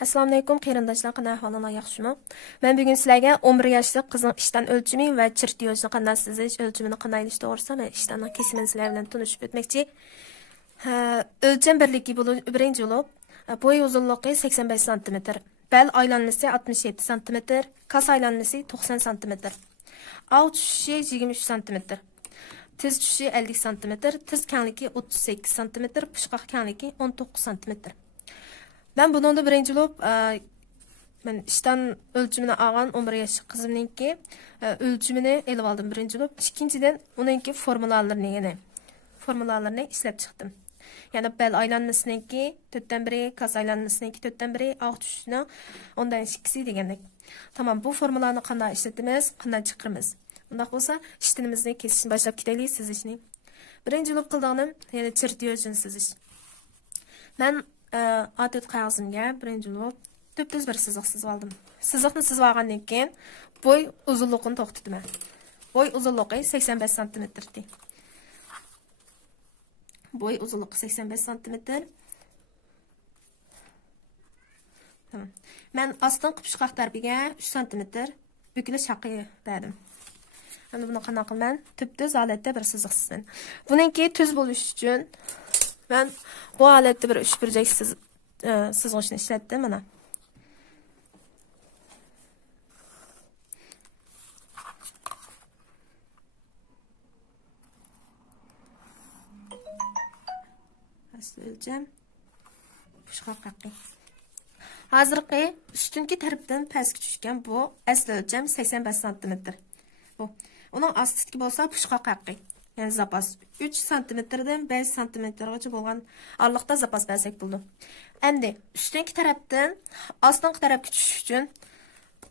Assalomu alaykum qarindoshlar, qanday ahvolingiz yaxshimi? Men bugun sizlarga 11 yoshli qizning ishdan o'lchimi va chertyojni qanday sizish, o'lchimini qanday ilish to'g'risida men ishdan kesimini sizlar bilan tanishib o'tmoqchi. O'lcham birligi birinchi bo'lib, bo'y uzunligi 85 sm, bel aylanmasi 67 sm, kas aylanmasi 90 sm, oq tushishi 23 sm, tiz tushishi 50 sm, tiz kengligi 38 sm, pushqaq kengligi 19 sm. Ben bunun da birinci olup, ben işten ölçümünü algan 11 yaşlı kızımınki ölçümünü ele aldım birinci olup. İkinciden onunki formülalarını işlep çıktım. Yani bel aylanmasınınki 4'ten biri, kas aylanmasınınki 4'ten biri, ağ düşüşünü ondan ikisi degendik. Tamam, bu formülalarını qanday işletimiz, qanday çıkırımız. Bundan olsa iştenimizni kesişini başlap gidelim siz işini. Birinci olup kıldığım yani çertyojun siziş. Ben adet qog'ozimga birinchi bo'lib tüp-tüz bir siziq sızib oldim. Siziqni sızib olgandan keyin bo'y uzunligini to'xtatdim. Bo'y uzunligi 85 sm. Bo'y uzunligi 85 sm. Tamam. Men ostdan qipishqoq tarbiga 3 sm bukilish haqi berdim. Endi buni qanday qilman? Tüp-tüz holatda bir siziq sizman. Buningki tüz bo'lish uchun ben bu alette bir 3 burcak sızgıçını işlettim bana. Asıl öleceğim. Puşqaq qaqi. Hazırqı üstünki tarafdan pastga tushgan bu asıl öleceğim 85 cm. Bu. Onun astiki bolsa puşqaq qaqi. Yani zapas 3 santimetreden 5 santimetrgacha bo'lgan aralıqda zapas bersek bo'ldi. Endi üstünki tarafdan astınki tarafga tushish uchun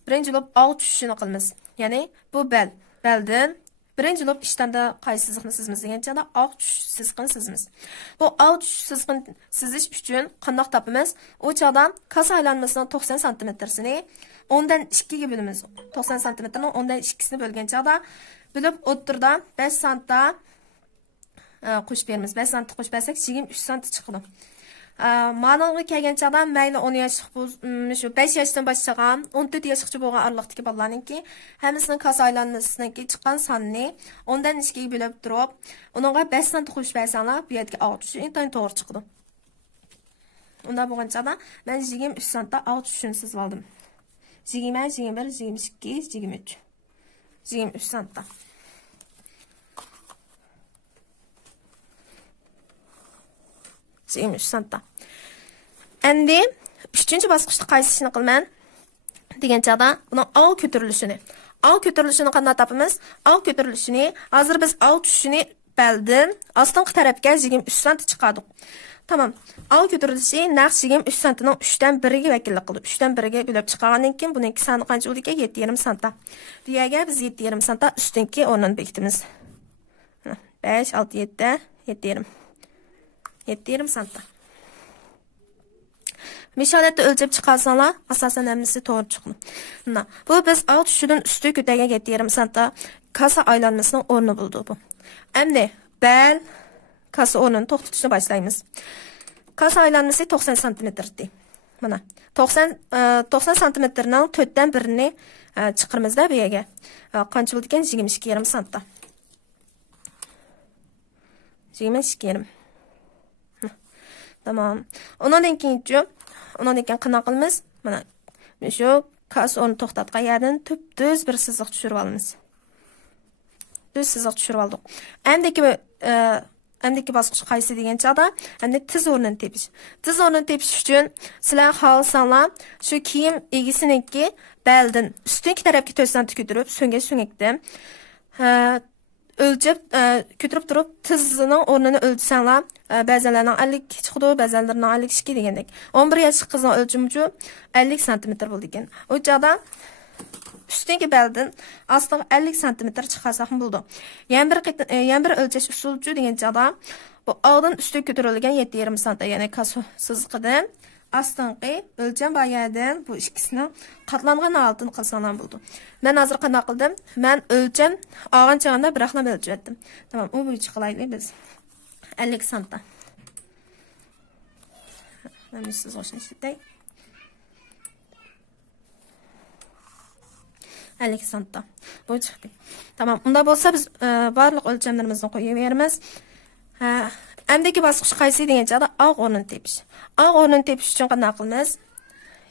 birinchi bo'lib oq tushishini qilamiz. Ya'ni bu beldan birinchi bo'lib ishtanda qaysi siziqni sizmiz deganchada oq tushish siziqini sizmiz. Bu oq tushish siziqini sizish uchun qanday topamiz? O chog'dan kas aylanmasining 90 santimetrsini 10dan 2 ga bo'lamiz. 90 santimetrning 10dan 2sini bo'lgan chog'da bilib o'ttirda 5 santa qo'shib beramiz. 5 santa qo'shib bersak 23 santa chiqadi. Ma'noga kelgan chog'da mayli 10 yoshlik shu 5 yoshdan boshlagan 14 yoshgacha bo'lgan aralıqdagi bolalarningki hammasining kas aylanmasininki chiqqan sonini 10dan 2 ga bo'lib turib, uningga 5 santa qo'shib bersanglar, bu yerga oq tushi intayin to'g'ri chiqadi. Unda bo'lgan chog'da men 23 santa oq tushini sizib oldim. 20, 21, 22, 23. 23 santa. Endi 3-chi bosqichda qaysi ishni qilman degan chog'da buni oq ko'tarilishini. Oq ko'tarilishini qanday topamiz? Oq ko'tarilishini hozir biz oq tushishini beldan ostinqi tarafga 23 santa chiqardik. Tamam. Oq ko'tarilishi naq 23 santining 3dan 1ga vakillik qildi. 3dan 1ga bo'lib chiqqandan keyin buning soni qancha bo'ldi ekan? 7,5 santa. Bu yerga biz 7,5 santa ustunki o'rnini bekitamiz. 5, 6, 7, 7,5. 7,5 santa. Misholatda o'lchab chiqarsanlar, asosan hammasi to'g'ri chiqadi. Bu biz oq tushidan usti ko'targan 7,5 santa kasa aylanmasining o'rni bo'ldi bu. Endi bel kasa o'rnini to'xtatishni boshlaymiz. Kasa aylanmasi 90 cm. Mana 90 cm-ning 4dan 1ni chiqirmizda bu yerga. Qancha bo'ldi ekan? 22,5 santa. 22,5. Tamam. Ondan keyin qanday qilamiz? Mana shu kas o'rni to'xtatgan yerdan tüp-tüz bir siziq tushirib olamiz. Düz siziq tushirib oldik. Endiki bosqich qaysi degan chog'da, endi tiz o'rnini tepish. Tiz o'rnini tepish uchun sizlar xohlasanlar shu kiyim egisiniki beldan ustunki tarafga 4 sm ko'tarib, so'ngakdan o'lchab ko'tarib turib tizining o'rnini o'lchsanglar, ba'zanlarning 50 chiqdi, ba'zanlarning 52 degandek. 11 yoshli qizning o'lchami 50 cm bo'ldi ekan. O chog'da üstünki belden aslında 50 cm çıkarsak buldu. Yani bir ölçeş usulcu degan chog'da bu oldin üstü ko'tarilgan 7,5 santa, ya'ni kas siziqidan astınqi o'lcham bor yerdan bu ikkisini qatlangan altın qilsanglar bo'ldi. Men hozir qanday qildim? Men o'lcham olgan chog'da bir raqam o'lchab etdim. Tamam, u bo'yicha qilaylik biz. 50 santa. Ben siz hoşuna işittik. 50 santda. Bu çıktı. Tamam. Unda bolsa biz barlıq ölçemlerimizni qoyuveramiz. Əmdəki basqıç qaysı deyincədə ağ o'rnini tepish. Ağ o'rnini tepish uchun qanday qilamiz?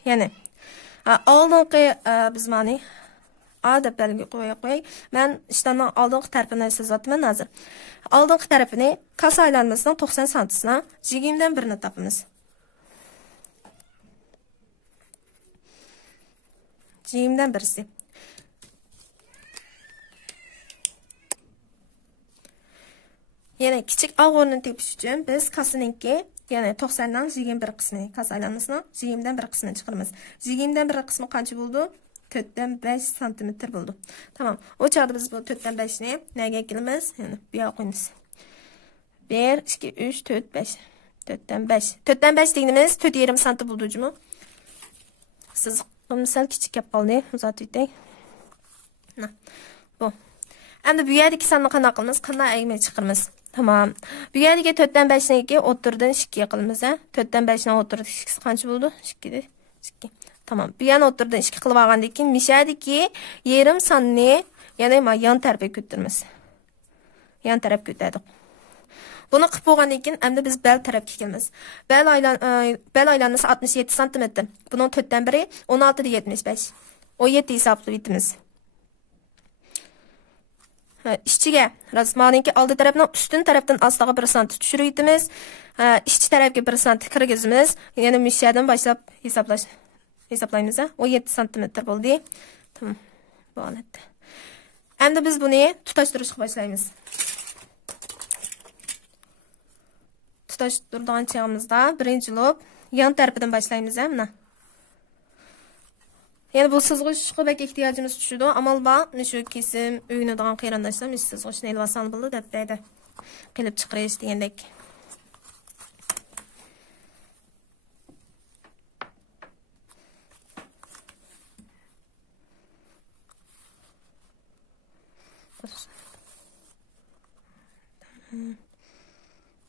Ya'ni oldingi biz mani A deb belgi qo'yay. Men ishdanning oldingi tarafini sizatman hozir. Oldingi tarafini kasa aylanmasidan 90 santisini 20dan birini topamiz. 20dan birisi. Yine kichik ağ o'rnini tepish uchun biz kasaninki, ya'ni 90dan 21 qismini, kasa aylanmasidan 20dan bir qismini chiqaramiz. 20dan bir qismi qancha bo'ldi? 4-5 santimetr bo'ldi. Tamam. O chog'da biz bu 4-5 ni nega kelamiz? Ya'ni bu yoqqa qo'yamiz. 1 2 3 4 5. 4-5. 4-5 deganimiz 4,5 santim bo'ldi-mi? Siz misal kichik kelib qoldi, uzatib. Bu. Endi bu yerdagi sonni qanaqa qilamiz? Qanday aygmay chiqaramiz? Tamam. Bu yerdagi 4-5 niki o'tirdan 2 qilamiz, ha? 4-5 ni o'tirdan 2 qancha bo'ldi? 2 2. Tamam. Bu yana o'tirdan 2 qilib olgandan keyin mishadiki yarim sonni, ya'ni yon tarafga ko'taramiz. Yon tarafga ko'tardik. Buni qilib bo'lgandan keyin endi biz bel tarafga kelamiz. Bel aylanmasi 67 sm. Buning 4dan biri 16,75. 17 hisoblab etamiz. İşçiga rasmaninki oldi tarafdan ustun tarafdan ostiga 1 sm tushirib etamiz. İşçi tarafga 1 sm kirgizamiz. Ya'ni mishadan boshlab hesaplaymiz. 17 sm bo'ldi. Tamam. Bu holatda. Endi biz buni tutashtirishga boshlaymiz. Tutashtirgan chog'imizda birinchi lob yon tarafidan boshlaymiz, mana. Yani bu sızgıçqa bək ehtiyacımız düşüdü. Amal bax, şu kesim öyrənədən qeyrandaşlar, sızgıçını elva salmalı deb deydi. Qilib çıxırış deyəndək.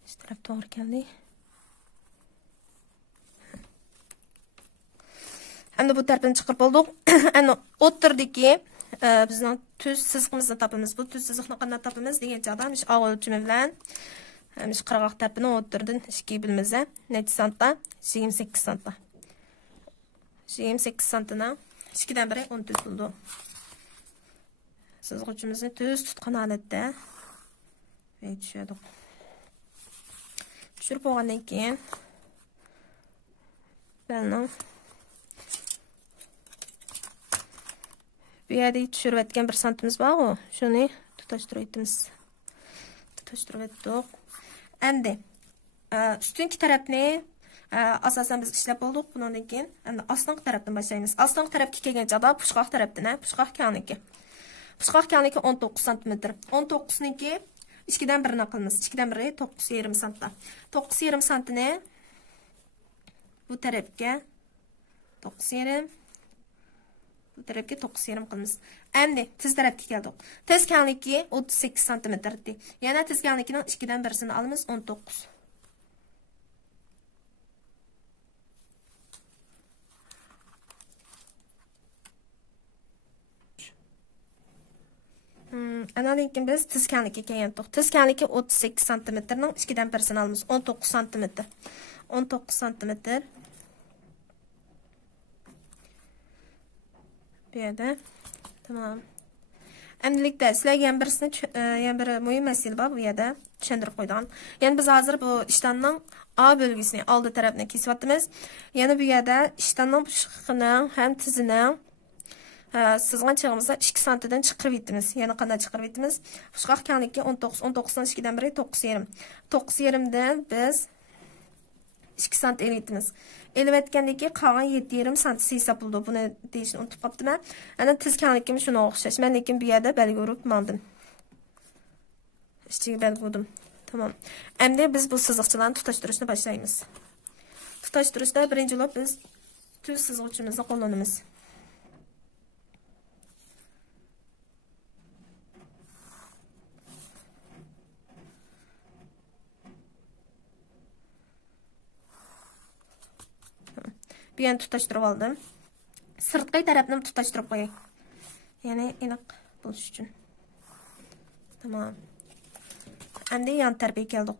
İşte taraf doğru geldi. Endi bu tarafdan chiqib bo'ldik. Endi o'tirdiki, bizning tuz siziqimizni topamiz. Bu tuz siziqni qanday topamiz degan joyda o'sha ağ o'lchami bilan o'sha qirg'oq tarafini o'tirdan 2 bilmiz, necha santda? 28 santda. 28 santini 2 dan biri 10 tuz bo'ldi. Siziqimizni tuz tutgan holatda tushirdik. Tushirib bo'lgandan keyin belni bu yerda tushirib etgan 1 santimiz bor-ku, shuni tutashtirib etamiz. Tutashtirib etdik. Endi ustunki tarafni asosan biz ishlab bo'ldik. Bundan keyin endi ostingi tarafdan boshlaymiz. Ostingi tarafga kelgan joyda pushqoq tarafdan, pushqoq kaniki. Pushqoq kaniki 19 sm. 19 niki 2 dan 1ni qilamiz. 2 dan 1 9,5 santda. 9,5 santini bu tarafga 9,5 bu tarafga 9,5 qilamiz. Endi tiz tarafga keldik. Tiz kanligi 38 sm. Yana tiz kanligining 2 dan 1sini olamiz, 19. Anadan keyin biz tiz kanligiga keldik. Tiz kanligi 38 sm-ning 2 dan 1sini olamiz, 19 sm. 19 sm. Bu yerda. Tamam. Endilikda sizlarga ham birisini, yana bir muhim masala bor bu yerda tushuntirib qo'ydim. Ya'ni biz hozir bu ishtonning A bo'lgisini oldi tarafini kesib o'tamiz. Yana bu yerda ishtonning pushiqining ham tizining sizgan chig'imizda 2 santidan chiqarib etamiz. Yana qanday chiqarib etamiz? Pushiq kanligi 19, 19dan 2 dan 1 9,5. 9,5 dan biz 2 sant elitimiz. Elvetgendeki qolgan 7,5 sant hesap bo'ldi. Buni deyishni unutib qoptiman. Ana tiz kanligim shuna o'xshash. Men lekin bu yerda belgi urib mandim. İşçiga belgi urdim. Tamam. Endi biz bu siziqchalarni tutashtirishni boshlaymiz. Tutashtirishda birinchi bo'lib biz tuz siziqchimizni qo'llanamiz. Bu yana tutashtirib oldim. Sirtqi tarafini tutashtirib qo'yay. Yani aniq bo'lish uchun. Tamam. Endi yan tarafiga keldik.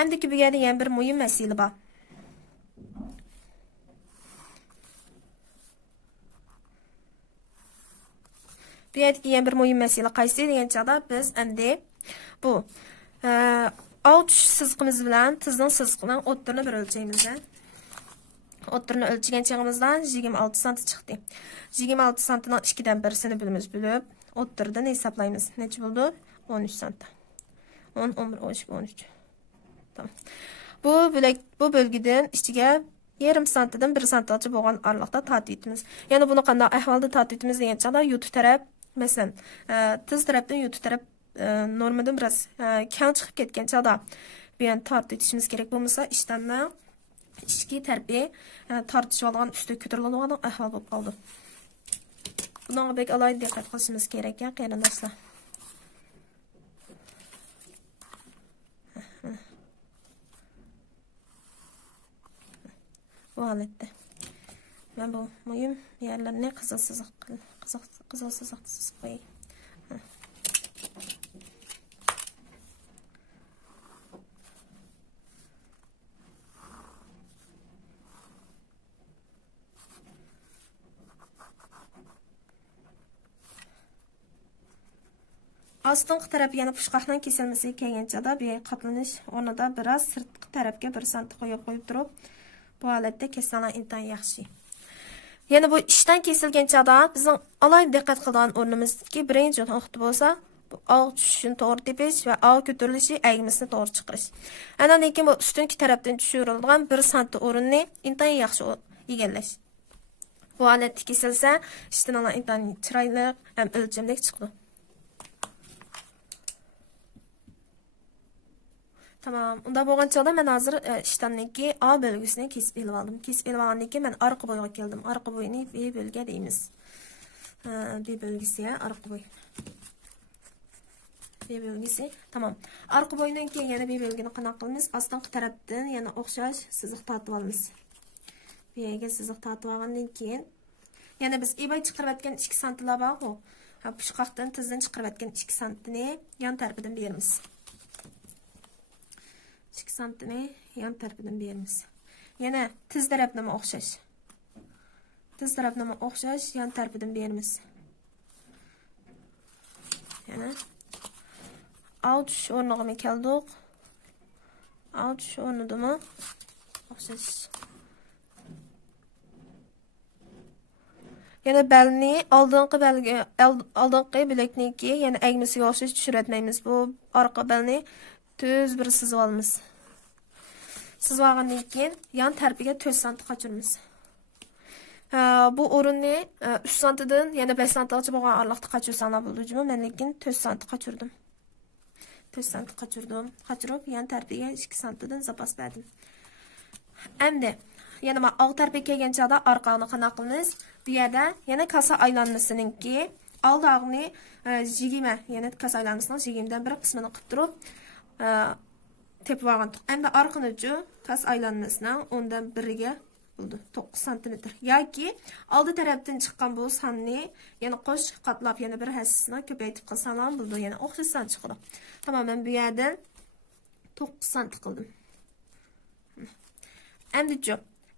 Endiki bir yerdə yəni bir mühim məsələ var. Bir yerdəki yəni bir mühim məsələ qaysı degan çağda biz endi bu alt sızqımız bilan tizning sızqının o'ttirini bir ölçəyimiz. O'ttirini ölçgan çağımızdan 26 sm çıxdı. 26 sm-nin 2-dən 1-sini bilimiz bilib, o'ttirdan hesablaymiz. Neçə buldu? 13 sm. 10, 11, 12, 13. Tamam. Bu bölgeden içiga yarım santidan 1 santigacha bo'lgan aralıqda tatib etimiz. Yani bunu qanday ahvolda tatib etimiz degan chaqda yutu taraf, masalan, tiz tarafdan yutu taraf normadan biraz keng chiqib ketgan chaqda bu yerni tatib etishimiz kerak bo'lmasa, ishtanning ichki tarafi tortishib olgan, usti ko'tarilgan ahvol bo'lib qoldi. Bunga bek alohida diqqat qilishimiz kerak ekan, qarindoshlar. Bu holatda men bu mühim yerlarni qizil sızıq sızıb qo'yay. Astınqı tarafı yana puşqaqdan kesilmesi kelganchada bu qatlanish o'rnida biraz sirtqi tarafga 1 sm qo'yib turib, bu holatda kesilgan intayin yaxshi. Yani bu ishdan kesilgan chaqda bizning alohida diqqat qiladigan o'rnimizki birinchi nuqta bo'lsa, bu oq tushishini to'g'ri tepish va oq ko'tarilishi agmisini to'g'ri chiqarish. Ana lekin bu ustunki tarafdan tushirilgan 1 sm o'rinni intayin yaxshi egallash. Bu holatda kesilsa, ishdan intayin chiroyli ham o'lchamli chiqdi. Tamam. Unda bo'lgan chog'da men hozir ishtamniki A bölgesini kesib elib oldim. Kesib elib olgandan keyin men orqa bo'yga keldim. Orqa bo'yini B bölge deymiz. B bölgesi, orqa bo'y. B bölgesi. Tamam. Orqa bo'ydan keyin yana B bölgeni qanday qilamiz? Astınqi tarafdan yana o'xshash siziq tortib olamiz. Bu yerga siziq tortib olgandan keyin yana biz ebay chiqarib atgan 2 santlar bor-ku. Pishqoqdan tizdan chiqarib atgan 2 santni yon tarafidan beramiz. 2 santini yan tarafidan beramiz. Yana tiz tarafdan o'xshash. Tiz tarafdan o'xshash yan tarafidan beramiz. Yana alt o'rniga keldik. Alt o'rnidami o'xshash. Yana belni oldingi bilakniki yana agmisiga o'xshash tushiratmaymiz. Bu orqa belni tüz bir sızıb alımız. Sızıb alğandan keyin yan tarafiga 4 sm qaçırmız. Bu o'rinni 3 sm-dan yana 5 sm-gacha bo'lgan aralıqda qaçırsanlar bo'ldi. Men lekin 4 sm qaçırdım. 4 sm qaçırdım. Qaçırib yan tarafiga 2 sm-dan zapas berdim. Endi yana men oq tarafiga kelgan chaqda orqani qanday qilamiz? Bu yerda yana kasa aylanmasınınki aldağını 20, yana kasa aylanmasının 20dan bir qismini qilib turib tepib olgandik. Endi arqani ucu kas aylanmasının 10dan 1-ga bo'ldi. 9 sm. Yoki oldi tarafdan chiqqan bu sanni yana qo'sh qatlab yana bir hassasini ko'paytirib qilsam bo'ldi. Yana o'xshashdan chiqadi. Tamam, men bu yerdan 9 sm qildim.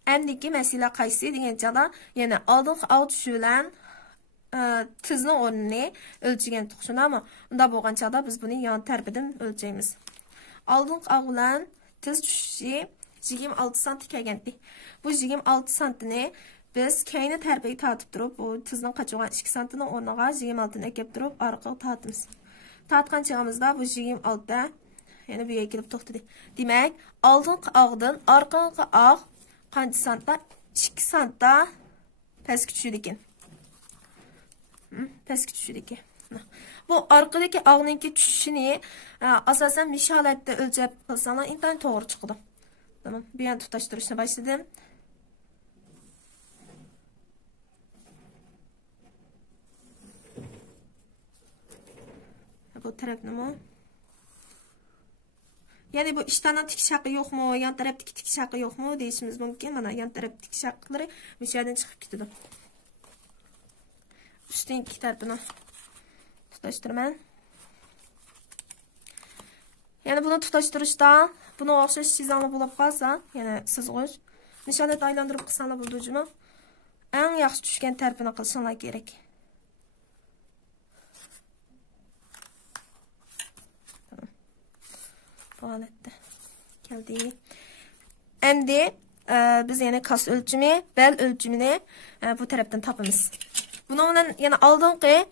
Endiki masala qaysi degan chaqda yana oldingi alt tushilan tizning o'rnini o'lchagan tuqshunami? Unda bo'lgan chaqda biz buni yon tarafidan o'lchaymiz. Oldingi bilan tiz tushishi 26 sm kelgandi. Bu 26 sm-ni biz keyni tarafiga tortib turib, bu tizning qochgan 2 sm-ning o'rniga 26 ni kelib turib, orqaga tortamiz. Tortgan chog'imizda bu 26 da yana bu yerga kelib to'xtadi. Demak, oldingi og'dan orqaga og' qancha santda? 2 santda pastga tushadi ekan. Pastga tushadi ekan. Bu orqadagi og'ninki tushishini asosan mish holatda o'lchab qilsanglar intayin to'g'ri chiqadi. Tamam, bu yerni tutashtirishni boshladim. tarafni mı? Yani bu iştanın tikiş hakkı yok mu? Yan taraftaki tikiş hakkı yok mu? Deyişimiz mümkün. Bana yan taraf tikiş hakkıları müşaheden çıkıp gidiyor. Üstün iki tarafını tutaştırman. Yani bunu tutaştırışda bunu oxşaş çizanlı bulup qalsa, yani siz qo'sh, nishonat aylantirib qilsanlar bo'ldi-jimi? Eng yaxshi tushgan tarafini qilsanlar kerak. Bu holatda keldi. Endi biz yani kas ölçümü, bel ölçümünü bu tarafdan topamiz. Bunun yana oldingi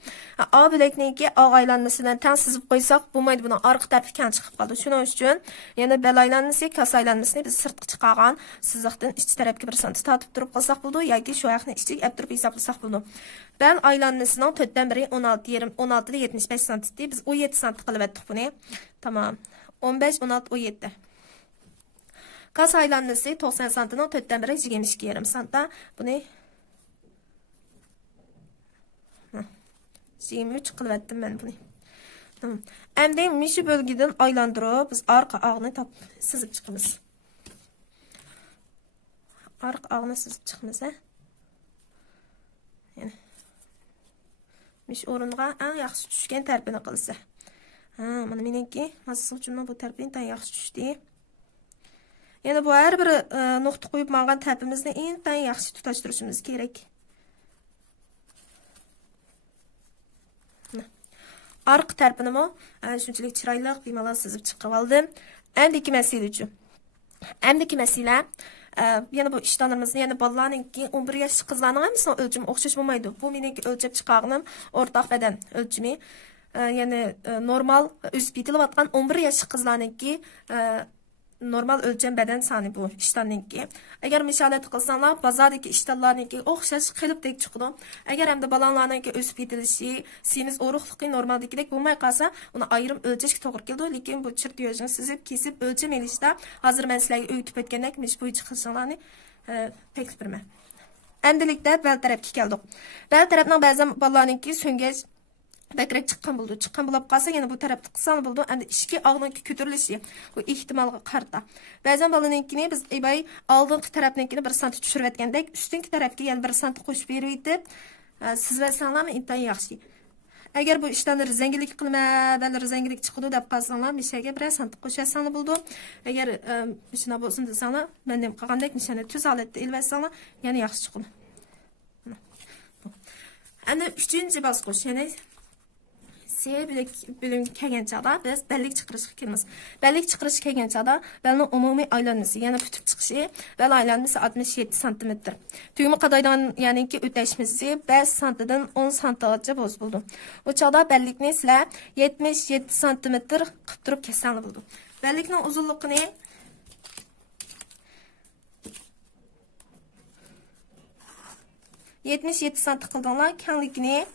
A bilekniki A aylanmasından teng sizib qo'ysak, bo'lmaydi. Buni orqa tarafi kam chiqib qoldi. Shuning uchun yana bel aylanmasi, kas aylanmasini biz sirtqi chiqargan siziqdan ichki tarafga bir santi tortib turib qolsak bo'ldi yoki shu oyoqni ichiga olib turib hisoblasak bo'ldi. Bel aylanmasining 4dan biri 16 16 da 75 santi. Biz 17 santi qilib etdik buni. Tamam. 15 16 17. Kas aylanması 90 santının 4'ten biri 22 yarım santa. Bunu 23 qilib etdim ben bunu. Tamam. Endi mişi bölgeden aylandırıp biz arka ağını sızıp çıkımız. Arka ağını sızıp çıkımız. Yani miş orunğa en yaxşı düşkən tərpini qılsa. Mana meniki masası ucundan bu tərpini tan yaxşı düşdü. Yani bu her bir nokta koyup mağan tərpimizni en yaxşı tutaştırışımız gerek. Arka tərpini mi? Şunçilik çiraylıq bimalar sızıp çıqıb aldım. Endiki məsələ üçün. Endiki məsələ yani bu iştanlarımızın, yani balalarınki 11 yaş kızlarının hepsinin ölçümü oxşaş olmaydı. Bu meniki ölçüp çıqağının ortaq bədən ölçümü. Yani normal üst bitilib atqan 11 yaş kızlarınki normal ölçen beden sani bu iştanınki. Eğer mishalet kılsanlar bazardaki iştanlarınki oxşaş qılıpdek çıqdı. Eğer hem de balanlarınki ösüp yetilişi, simiz oruqlıqı normaldekidek bulmay qalsa, onu ayrım ölçeşki toğır keldi. Lekin bu çırtiyojunu sizip kesip ölçemelişdə hazır mən sizlərə öğütüp etkendek bu çıxışlarını teklif birmə. Endilikdə bel tərəfki keldik. Bel tərəfdən bəzən balanlarınki söngəç Bekrek çıqqan buldu. Çıqqan bulab qalsa, yani bu tarafta qısan buldu. Endi işki ağınınki kötürülüşü. Bu ihtimalga qarta. Bəzən balanınkini biz ebay aldığınki tarafınkini 1 santi düşürüp etkendek, üstünki tarafki yani 1 santi qo'shib berib, siz versanlarmı intan yaxşı. Eğer bu işten zenginlik qilma, bel zenginlik chiqdi deb qalsanlar, mishaga 1 santi qo'shasanglar buldu. Eğer mishina bo'lsin desanlar, men dem qilgandek mishani tuz holatda ilvatsanlar, yana yaxshi chiqadi. Endi 3-chi bosqich, yani bölüm kelgan chaqda biz bellik chiqarishga kelamiz. Bellik chiqarish kelgan chaqda belning umumiy aylanmasi, yana putib chiqishi, bel aylanmasi 67 cm. Tugma qadaydan, ya'niki o'tashmasi 5 santidan 10 santigacha bo'ldi. O chaqda bellikni sizlar 77 cm qilib turib kessanlar bo'ldi. Bellikning uzunligini 77 santi qildinglar, kengligini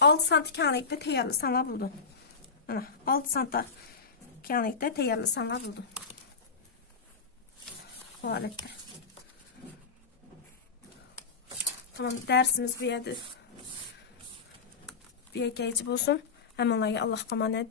6 santi kenglikdə tayyorlasanlar bo'ldi. Mana 6 santi kenglikdə tayyorlasanlar bo'ldi. Bu holatda. Tamam, dersimiz bu yerda. Bir yakayıcı bo'lsin. Hammalarga Allohga omonat.